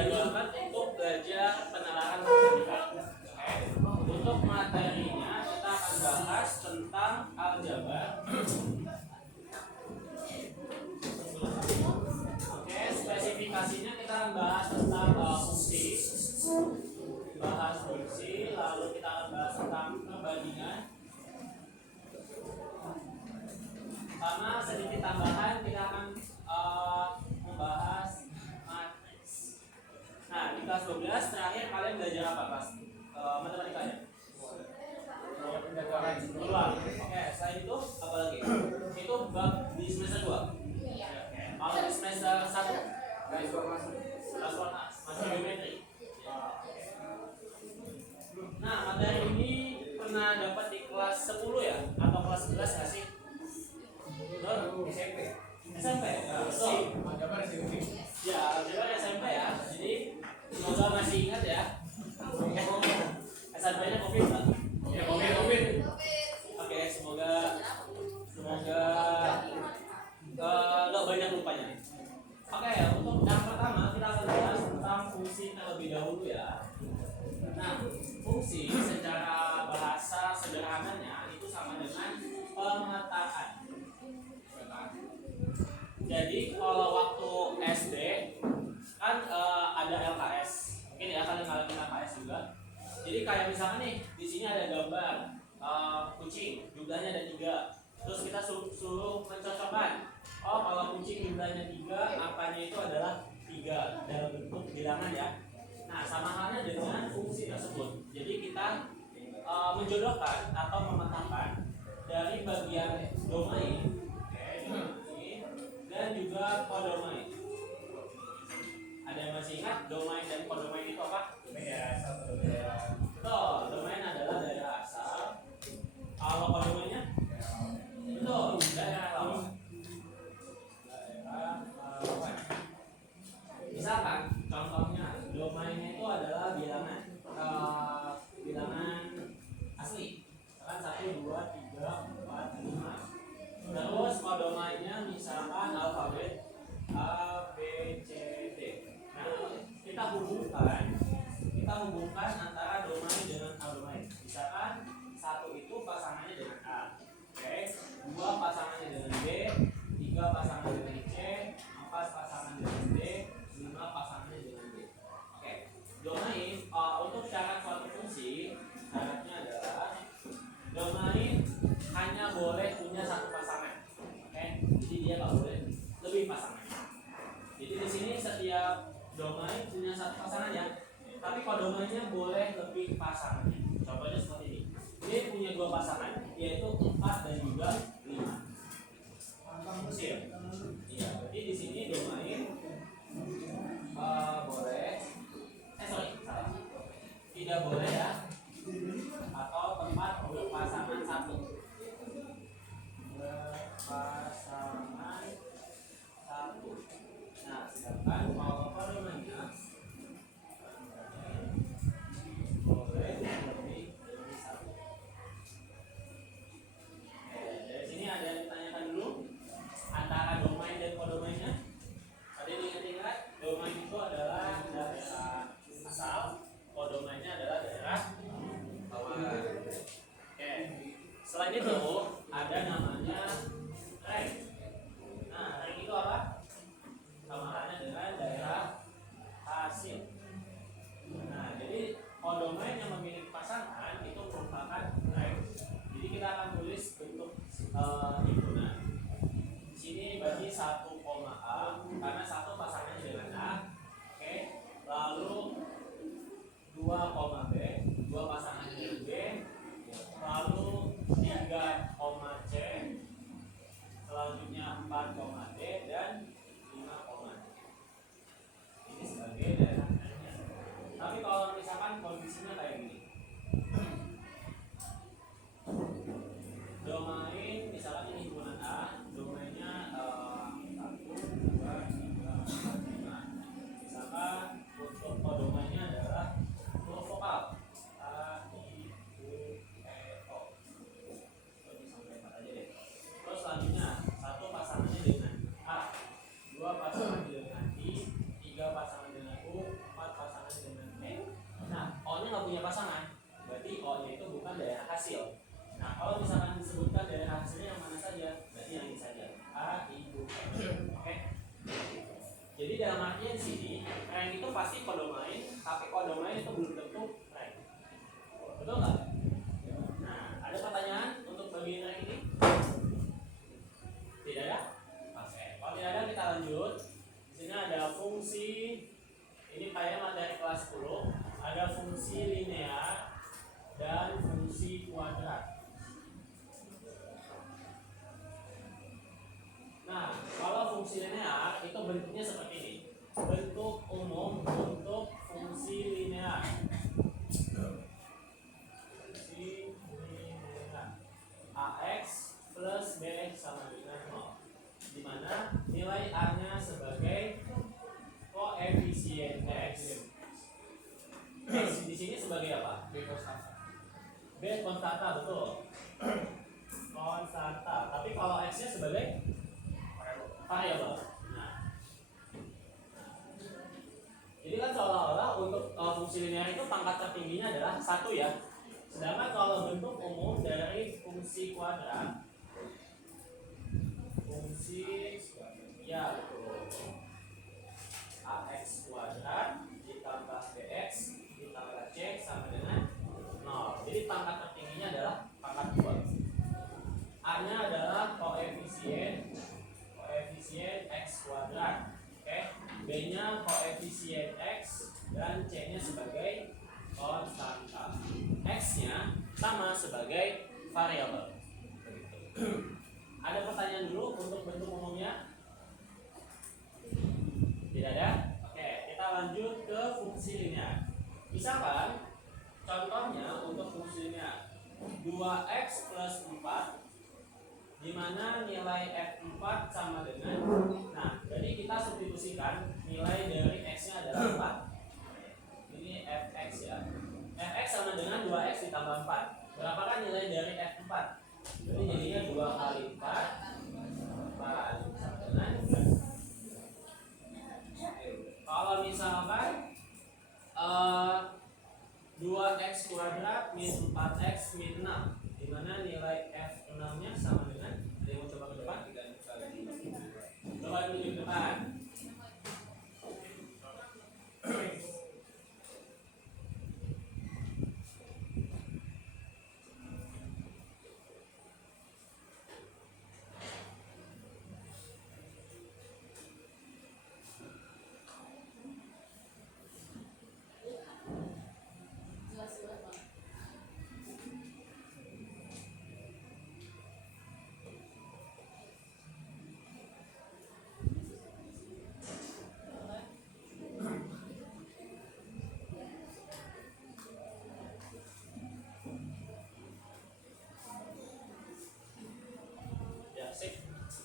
dijadwalkan untuk belajar penalaran matematika. Untuk materinya kita akan bahas tentang aljabar. Oke, spesifikasinya kita akan bahas tentang fungsi, lalu kita akan bahas tentang perbandingan. Sama sedikit tambahan kita akan membahas matriks. Nah, di kelas 12 terakhir kalian belajar apa kelas matematikanya? Peluang. Oke, selain itu apa lagi? Itu bab di semester 2. Kalau di semester 1 masih geometri. Nah, materi ini pernah dapat di kelas 10 ya? Atau kelas 11 nggak sih? SMP. Aljabar SMP. Ya, aljabar SMP ya. Jadi semoga masih ingat ya. SMP-nya COVID nggak? Ya, COVID. Oke, semoga nggak banyak lupanya. Oke, untuk yang pertama kita akan bahas tentang fungsi terlebih dahulu ya. Nah, fungsi secara bahasa sederhananya itu sama dengan pemetaan. Jadi kalau waktu SD kan ada LKS, mungkin ya kalian ngalamin LKS juga. Jadi kayak misalkan nih di sini ada gambar kucing, jumlahnya ada 3. Terus kita suruh mencocokkan. Oh, kalau kucing jumlahnya 3, apanya itu adalah 3 dalam bentuk bilangan ya. Nah, sama halnya dengan fungsi tersebut. Jadi kita menjodohkan atau memetakan dari bagian domain, dan juga kodomain. Ada yang masih ingat domain dan kodomain itu apa? Betul, domain adalah daerah asal. Kalau kodomainnya? Betul, daerah lawan. Misalkan contohnya domainnya itu adalah bilangan asli. Misalkan 1, 2, 3, 4, 5. Terus kodomainnya misalkan alfabet A, B, C, D. Nah, kita hubungkan antara domain dengan kodomain. Misalkan 1 itu pasangannya dengan A, oke, 2 pasangannya dengan B, 3 pasangannya dengan C, 4 pasangan dengan D, 5 pasangannya dengan D. Oke, domain untuk syarat suatu fungsi syaratnya adalah domain hanya boleh punya 1 pasangan. Oke, jadi dia nggak boleh lebih pasangan. Jadi di sini setiap domain punya 1 pasangan ya. Tapi kodomainnya boleh lebih pasangannya. Contohnya seperti ini. Dia punya 2 pasangan, yaitu 4 dan juga 5. Mesir. Iya, jadi di sini domain boleh. Salah. Tidak boleh ya. Atau tempat untuk pasangan 1. Pasangan 1. Nah, sedangkan kalau kodomainnya boleh lebih 1. Dari sini ada yang ditanyakan dulu antara domain dan kodomainnya. Tadi diingat-ingat, domain itu adalah daerah asal, kodomainnya adalah daerah lawan. Oke. Selain itu ada namanya rank. Nah, rank itu apa? Sama halnya dengan daerah hasil. Nah, jadi kodomain yang memiliki pasangan itu merupakan rank. Jadi kita akan tulis bentuk himpunan. Di sini bagi 1, A karena 1 pasangannya dengan A. Oke. Lalu 2, B, 2 pasangannya dengan B. Lalu 3, C. Selanjutnya 4, D dan 5, D. Ini sebagai daerah rank-nya. Tapi kalau misalkan kondisinya kayak gini. Domain misalkan ini himpunan A, domainnya 1, 2, 3, 4, 5. Misalkan untuk kodomainnya adalah huruf vokal A, I, U, E, O. Jadi sampai 4 aja deh. Terus selanjutnya 1 pasangannya dengan A, 2 pasangan dengan I, 3 pasangan dengan U, 4 nggak punya pasangan, berarti O-nya itu bukan daerah hasil. Nah, kalau misalkan disebutkan daerah hasilnya yang mana saja, berarti yang ini saja. A, I, U, E. Oke? Jadi dalam artian di sini, rank itu pasti kodomain, tapi kodomain itu belum tentu rank. Betul nggak? Nah, ada pertanyaan untuk bagian rank ini? Tidak ada? Oke. Kalau tidak ada, kita lanjut. Di sini ada fungsi, ini kayak materi kelas 10, ada fungsi linear dan fungsi kuadrat. Nah, kalau fungsi linear itu bentuknya seperti ini. Bentuk umum untuk fungsi linear. Fungsi linear. AX plus BX sama dengan 0. Di mana nilai A-nya sebagai koefisien X. X di sini sebagai apa? B konstanta. B konstanta, betul. Konstanta. Tapi kalau X-nya sebagai variabel. Nah, jadi kan seolah-olah untuk fungsi linear itu pangkat tertingginya adalah 1 ya. Sedangkan kalau bentuk umum dari fungsi kuadrat, fungsi ya betul, AX kuadrat ditambah BX ditambah C sama dengan 0. Jadi pangkat tertingginya adalah pangkat 2. A-nya adalah koefisien X kuadrat, oke. B-nya koefisien X dan C-nya sebagai konstanta. X-nya sama sebagai variabel. Ada pertanyaan dulu untuk bentuk umumnya? Tidak ada? Oke, kita lanjut ke fungsi linear. Misalkan contohnya untuk fungsi linear 2x plus 4, di mana nilai F4 sama dengan, nah jadi kita substitusikan nilai dari X-nya adalah 4. Ini Fx ya. Fx sama dengan 2x ditambah 4. Berapakah nilai dari F4? Jadi jadinya 2 kali 4 sama dengan 4. Kalau misalkan 2x kuadrat min 4x min 6, di mana nilai F6-nya sama dengan, ada yang mau coba ke depan? Coba dulu ke depan.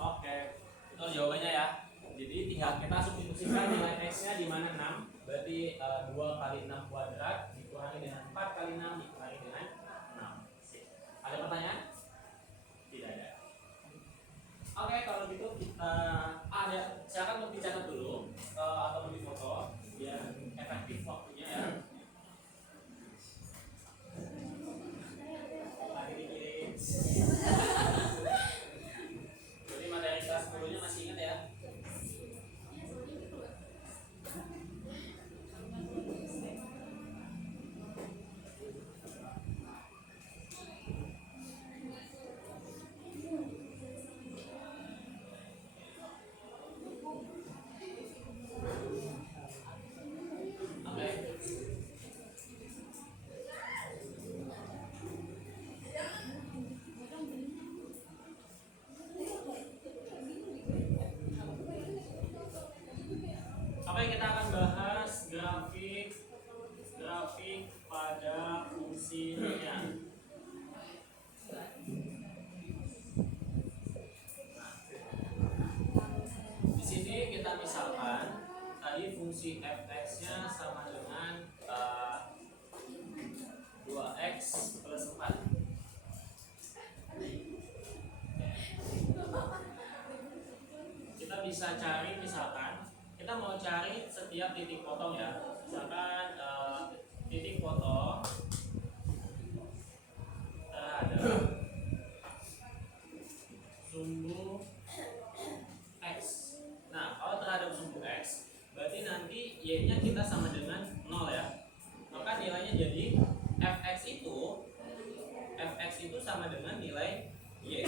Oke, itu jawabannya ya. Jadi tinggal kita substitusikan nilai X-nya di mana 6. Berarti 2 kali 6 kuadrat dikurangi dengan 4 kali 6 dikurangi dengan 6. Ada pertanyaan? Tidak ada. Oke, kalau gitu kita ada, silakan untuk dicatat dulu atau mau difoto biar efektif waktunya ya. Lagi dikirim. Jadi materi kelas 10-nya masih ingat ya? Oke, kita akan bahas grafik pada fungsi linear. Di sini kita misalkan tadi fungsi fx-nya sama dengan 2x plus 4. Kita bisa cari, misalkan kita mau cari setiap titik potong ya. Misalkan titik potong terhadap sumbu X. Nah, kalau terhadap sumbu X, berarti nanti Y-nya kita sama dengan 0 ya. Maka nilainya jadi Fx itu sama dengan nilai Y.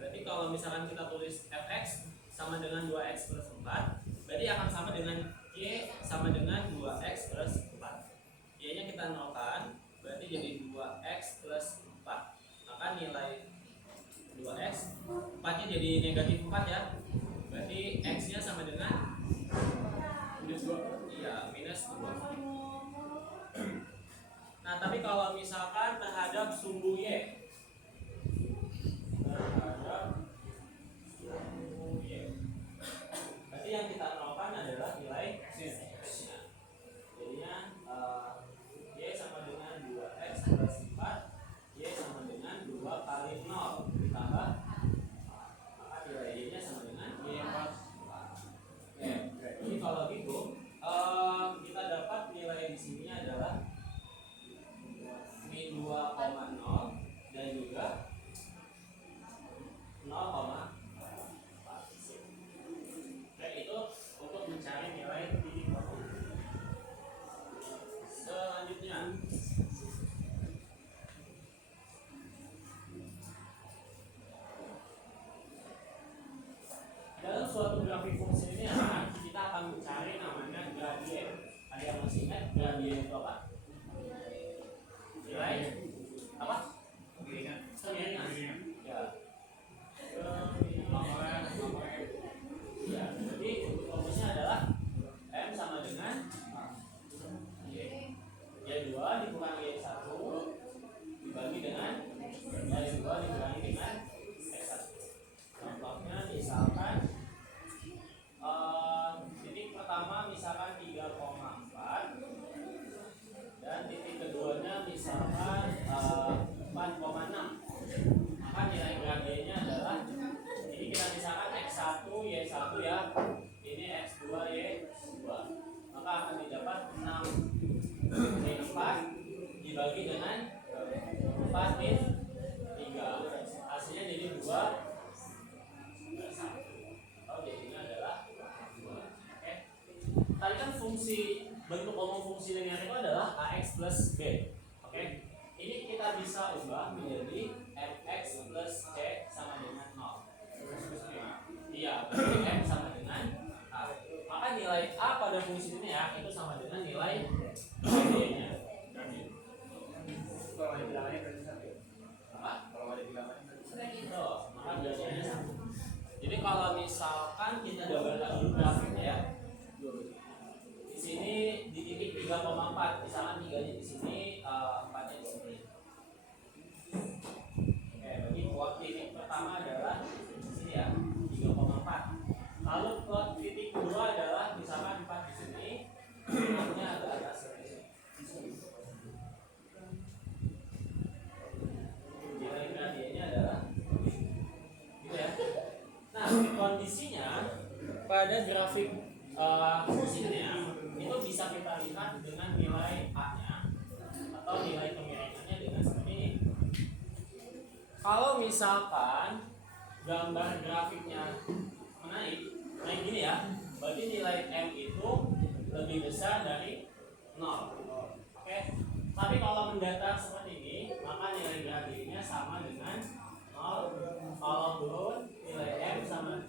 Berarti kalau misalkan kita tulis Fx sama dengan 2x plus 4, berarti akan sama dengan Y sama dengan 2x plus 4. Y-nya kita nolkan, berarti jadi 2x plus 4. Maka nilai 2x, 4-nya jadi negatif 4 ya. Berarti x-nya sama dengan minus 2. iya, minus 2. Nah, tapi kalau misalkan terhadap sumbu Y, berarti yang kita nolkan adalah nilai x-nya. Jadinya Y sama dengan 2x plus 4, Y sama dengan 2 kali 0 ditambah 4. Maka nilai Y-nya sama dengan Y4. Oke, jadi kalau gitu kita dapat nilai di sini adalah min 2,0 dan juga 0,4. Oke, itu untuk mencari nilai titik potong. Selanjutnya, dalam suatu grafik fungsi ini kita akan mencari namanya gradien. Ada yang masih ingat gradien itu apa? Nilai apa? Kemiringan. Ya. Ya, jadi rumusnya adalah M sama dengan Y. Y2 dikurangi Y1 dibagi dengan Y2 dikurangi dengan X1. Contohnya misalkan titik pertama misalkan 3,4 dan titik keduanya misalkan 4,6. Maka nilai gradiennya adalah ini kita misalkan X1 Y1 ya, ini X2 Y2, maka akan didapat 6 min 4 dibagi dengan 4 min 3, hasilnya jadi 2 atau jadinya adalah 2. Oke. Tadi kan fungsi bentuk umum fungsi linear itu adalah ax plus b. Oke. Ini kita bisa ubah menjadi mx plus c sama dengan 0. Iya, berarti m sama dengan a. Maka nilai a pada fungsi ini ya itu sama dengan nilai b-nya. Kalau ada bilangannya berarti 1. Apa? Kalau ada bilangannya berarti 1. Oh, maka biasanya 1. Jadi kalau misalkan kita gambarkan dulu grafiknya ya. Di sini di titik 3,4, misalkan 3-nya di sini, 4-nya di sini. Oke, berarti plot titik pertama adalah di sini ya, 3,4. Lalu plot titik kedua adalah misalkan 4 di sini, 6-nya agak atas di sini. Nilai gradiennya adalah gitu ya. Nah, kondisinya pada grafik fungsi linear itu bisa kita lihat dengan nilai A-nya atau nilai kemiringannya dengan seperti ini. Kalau misalkan gambar grafiknya naik gini ya, berarti nilai M itu lebih besar dari 0. Oke. Tapi kalau mendatar seperti ini, maka nilai gradiennya sama dengan 0. Kalau turun, nilai M sama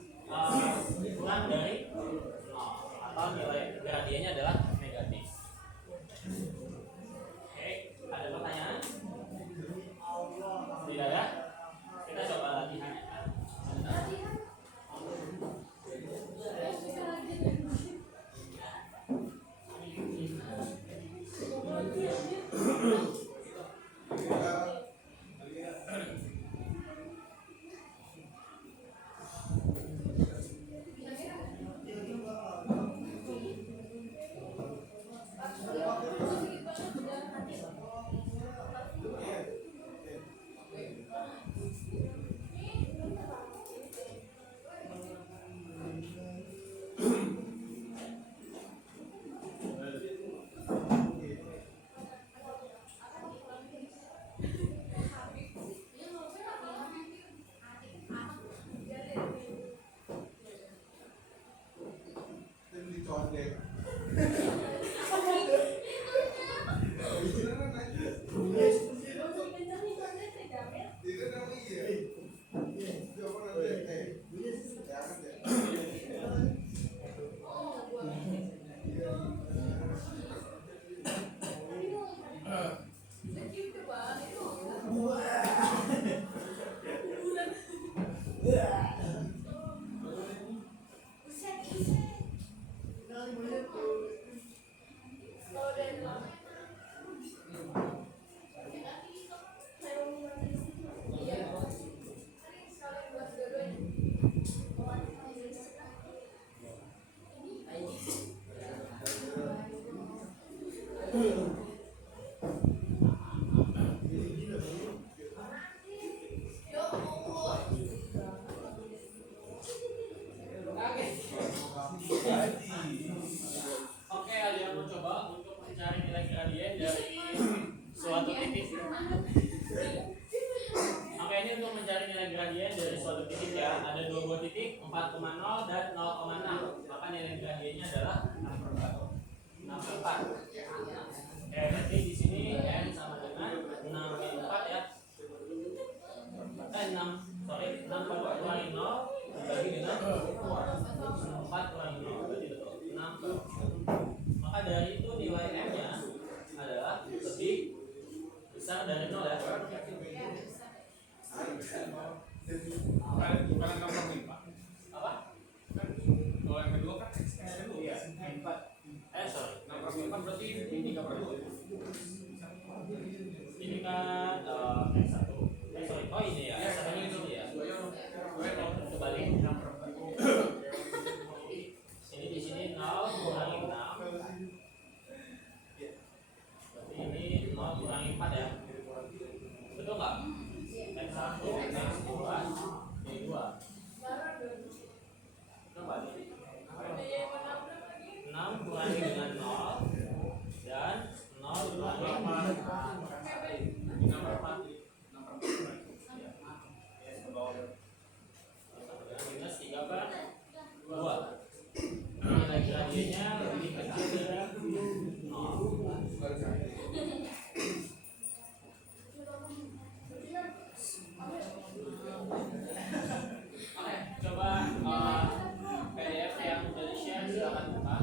kurang dari 0 atau nilai gradiennya adalah negatif. Oke, ada pertanyaan? Tidak ya? Kita coba latihan ya. Oke, ada yang mau coba untuk mencari nilai gradien dari suatu titik? Oke, ini untuk mencari nilai gradien dari suatu titik ya. Ada dua buah titik, 4,0 dan 0,6. Maka nilai gradiennya adalah 6/4. Oke, berarti di sini n sama dengan 6/4 ya. 6 kurangi 0 dibagi dengan 4 kurangi 0 berarti betul 6. Maka dari itu nilai m nya adalah lebih besar dari 0 ya. Bukan 6/5. Apa? Kalau yang kedua kan Iya, 4. Sorry. 6/5 berarti ini 3/2. Ini kan X1. Sorry. Oh ini ya. X1 itu ya. Kembali. Ini di sini 0 kurangi 6. Berarti ini 0 kurangi 4 ya. Betul nggak? X1, X2, Y2. Kembali. 6 kurangi dengan 0 dan 0 kurangi minus 3/2. Nilai gradiennya lebih kecil dari 0. Oke, coba PDF yang sudah di-share silakan buka.